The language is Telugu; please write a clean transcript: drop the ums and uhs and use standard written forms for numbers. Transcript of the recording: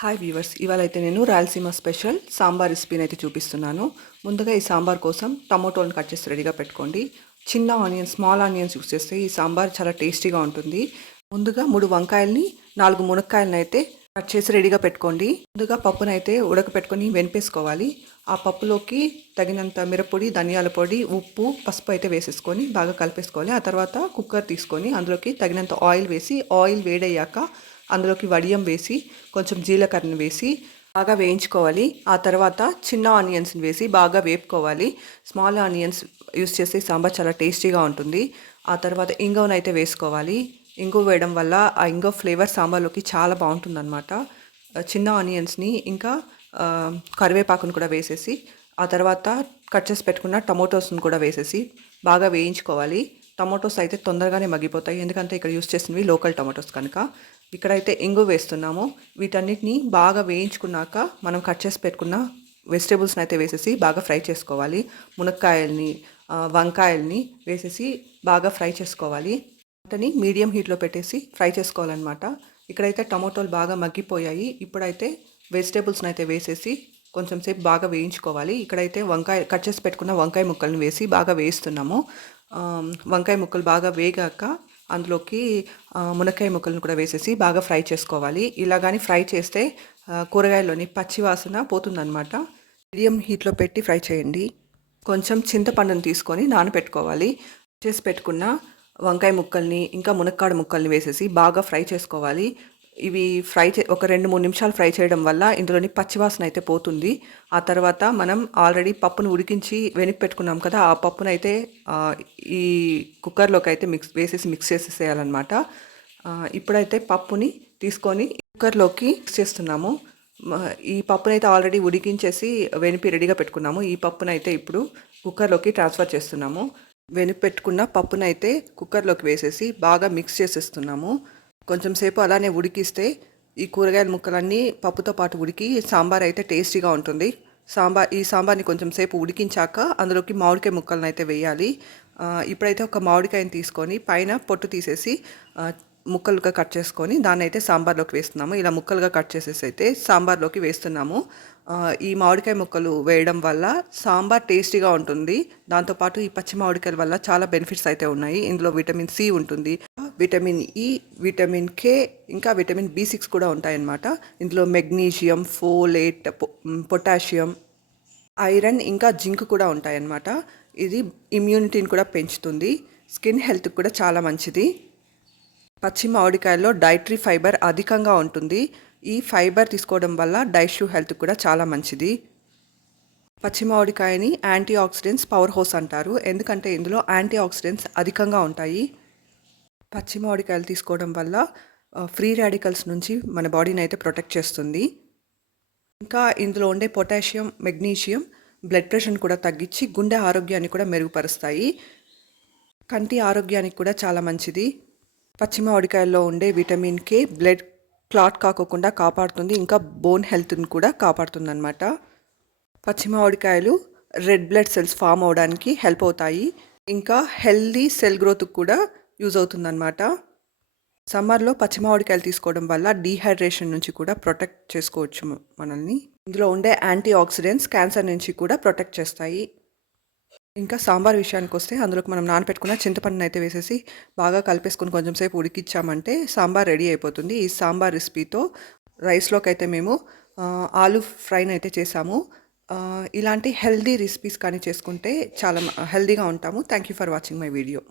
హాయ్ వ్యూవర్స్, ఇవాళ అయితే నేను రాయలసీమ స్పెషల్ సాంబార్ రెసిపీని అయితే చూపిస్తున్నాను. ముందుగా ఈ సాంబార్ కోసం టమోటోలను కట్ చేసి రెడీగా పెట్టుకోండి. చిన్న ఆనియన్స్, స్మాల్ ఆనియన్స్ యూస్ చేస్తే ఈ సాంబార్ చాలా టేస్టీగా ఉంటుంది. ముందుగా 3 వంకాయల్ని, 4 మునక్కాయలను అయితే కట్ చేసి రెడీగా పెట్టుకోండి. ముందుగా పప్పునైతే ఉడకపెట్టుకొని వెనిపేసుకోవాలి. ఆ పప్పులోకి తగినంత మిరప్పొడి, ధనియాల పొడి, ఉప్పు, పసుపు అయితే వేసేసుకొని బాగా కలిపేసుకోవాలి. ఆ తర్వాత కుక్కర్ తీసుకొని అందులోకి తగినంత ఆయిల్ వేసి, ఆయిల్ వేడయ్యాక అందులోకి వడియం వేసి, కొంచెం జీలకర్రను వేసి బాగా వేయించుకోవాలి. ఆ తర్వాత చిన్న ఆనియన్స్ని వేసి బాగా వేపుకోవాలి. స్మాల్ ఆనియన్స్ యూస్ చేస్తే సాంబార్ చాలా టేస్టీగా ఉంటుంది. ఆ తర్వాత ఇంగువనైతే వేసుకోవాలి. ఇంగువ వేయడం వల్ల ఆ ఇంగువ ఫ్లేవర్ సాంబార్లోకి చాలా బాగుంటుందన్నమాట. చిన్న ఆనియన్స్ని ఇంకా కరివేపాకును కూడా వేసేసి, ఆ తర్వాత కట్ చేసి పెట్టుకున్న టమోటోస్ని కూడా వేసేసి బాగా వేయించుకోవాలి. టమాటోస్ అయితే తొందరగానే మగ్గిపోతాయి, ఎందుకంటే ఇక్కడ యూస్ చేసినవి లోకల్ టమాటోస్ కనుక. ఇక్కడైతే ఇంగు వేస్తున్నాము. వీటన్నిటిని బాగా వేయించుకున్నాక మనం కట్ చేసి పెట్టుకున్న వెజిటేబుల్స్ని అయితే వేసేసి బాగా ఫ్రై చేసుకోవాలి. మునక్కాయల్ని, వంకాయల్ని వేసేసి బాగా ఫ్రై చేసుకోవాలి. వాటిని మీడియం హీట్లో పెట్టేసి ఫ్రై చేసుకోవాలన్నమాట. ఇక్కడైతే టమాటోలు బాగా మగ్గిపోయాయి. ఇప్పుడైతే వెజిటేబుల్స్ని అయితే వేసేసి కొంచెం సేపు బాగా వేయించుకోవాలి. ఇక్కడైతే వంకాయ కట్ చేసి పెట్టుకున్న వంకాయ ముక్కలను వేసి బాగా వేయిస్తున్నాము. వంకాయ ముక్కలు బాగా వేగాక అందులోకి మునక్కాయ ముక్కలను కూడా వేసేసి బాగా ఫ్రై చేసుకోవాలి. ఇలా కానీ ఫ్రై చేస్తే కూరగాయల్లోని పచ్చి వాసన పోతుందన్నమాట. మీడియం హీట్లో పెట్టి ఫ్రై చేయండి. కొంచెం చింతపండును తీసుకొని నానబెట్టుకోవాలి. చేసి పెట్టుకున్న వంకాయ ముక్కల్ని ఇంకా మునక్కాడ ముక్కల్ని వేసేసి బాగా ఫ్రై చేసుకోవాలి. ఇవి ఒక 2-3 నిమిషాలు ఫ్రై చేయడం వల్ల ఇందులోని పచ్చివాసన అయితే పోతుంది. ఆ తర్వాత మనం ఆల్రెడీ పప్పును ఉడికించి వెనక్కి పెట్టుకున్నాం కదా, ఆ పప్పునైతే ఈ కుక్కర్లోకి అయితే మిక్స్ చేసేసేయాలన్నమాట. ఇప్పుడైతే పప్పుని తీసుకొని కుక్కర్లోకి మిక్స్ చేస్తున్నాము. ఈ పప్పునైతే ఆల్రెడీ ఉడికించేసి వెనిపి రెడీగా పెట్టుకున్నాము. ఈ పప్పునైతే ఇప్పుడు కుక్కర్లోకి ట్రాన్స్ఫర్ చేస్తున్నాము. వెనిపి పెట్టుకున్న పప్పునైతే కుక్కర్లోకి వేసేసి బాగా మిక్స్ చేసేస్తున్నాము. కొంచెం సేపు అలానే ఉడికిస్తే ఈ కూరగాయల ముక్కలన్నీ పప్పుతో పాటు ఉడికి సాంబార్ అయితే టేస్టీగా ఉంటుంది. ఈ సాంబార్ని కొంచెం సేపు ఉడికించాక అందులోకి మామిడికాయ ముక్కలను అయితే వేయాలి. ఇప్పుడైతే ఒక మామిడికాయని తీసుకొని పైన పొట్టు తీసేసి ముక్కలుగా కట్ చేసుకొని దాన్ని అయితే సాంబార్లోకి వేస్తున్నాము. ఇలా ముక్కలుగా కట్ చేసేసి అయితే సాంబార్లోకి వేస్తున్నాము. ఈ మామిడికాయ ముక్కలు వేయడం వల్ల సాంబార్ టేస్టీగా ఉంటుంది. దాంతోపాటు ఈ పచ్చి మామిడికాయల వల్ల చాలా బెనిఫిట్స్ అయితే ఉన్నాయి. ఇందులో విటమిన్ సి ఉంటుంది, విటమిన్ ఇ, విటమిన్ కే, ఇంకా విటమిన్ B6 కూడా ఉంటాయన్నమాట. ఇందులో మెగ్నీషియం, ఫోలేట్, పొటాషియం, ఐరన్ ఇంకా జింక్ కూడా ఉంటాయన్నమాట. ఇది ఇమ్యూనిటీని కూడా పెంచుతుంది. స్కిన్ హెల్త్కి కూడా చాలా మంచిది. పచ్చి మామిడికాయల్లో డైటరీ ఫైబర్ అధికంగా ఉంటుంది. ఈ ఫైబర్ తీసుకోవడం వల్ల డైజెస్టివ్ హెల్త్ కూడా చాలా మంచిది. పచ్చి మామిడికాయని యాంటీ ఆక్సిడెంట్స్ పవర్ హౌస్ అంటారు, ఎందుకంటే ఇందులో యాంటీ ఆక్సిడెంట్స్ అధికంగా ఉంటాయి. పచ్చి మామిడికాయలు తీసుకోవడం వల్ల ఫ్రీ రాడికల్స్ నుంచి మన బాడీని అయితే ప్రొటెక్ట్ చేస్తుంది. ఇంకా ఇందులో ఉండే పొటాషియం, మెగ్నీషియం బ్లడ్ ప్రెషర్ని కూడా తగ్గించి గుండె ఆరోగ్యాన్ని కూడా మెరుగుపరుస్తాయి. కంటి ఆరోగ్యానికి కూడా చాలా మంచిది. పచ్చి మామిడికాయల్లో ఉండే విటమిన్ కే బ్లడ్ క్లాట్ కాకోకుండా కాపాడుతుంది, ఇంకా బోన్ హెల్త్ని కూడా కాపాడుతుంది అన్నమాట. పచ్చి మామిడికాయలు రెడ్ బ్లడ్ సెల్స్ ఫామ్ అవడానికి హెల్ప్ అవుతాయి, ఇంకా హెల్దీ సెల్ గ్రోత్కి కూడా యూజ్ అవుతుందన్నమాట. సమ్మర్లో పచ్చి మామిడికాయలు తీసుకోవడం వల్ల డీహైడ్రేషన్ నుంచి కూడా ప్రొటెక్ట్ చేసుకోవచ్చు మనల్ని. ఇందులో ఉండే యాంటీ ఆక్సిడెంట్స్ క్యాన్సర్ నుంచి కూడా ప్రొటెక్ట్ చేస్తాయి. ఇంకా సాంబార్ విషయానికి వస్తే అందులోకి మనం నానపెట్టుకున్న చింతపండుని అయితే వేసేసి బాగా కలిపేసుకుని కొంచెం సేపు ఉడికిచ్చామంటే సాంబార్ రెడీ అయిపోతుంది. ఈ సాంబార్ రెసిపీతో రైస్లోకి అయితే మేము ఆలూ ఫ్రైని అయితే చేసాము. ఇలాంటి హెల్దీ రెసిపీస్ కానీ చేసుకుంటే చాలా హెల్దీగా ఉంటాము. Thank you for watching my video.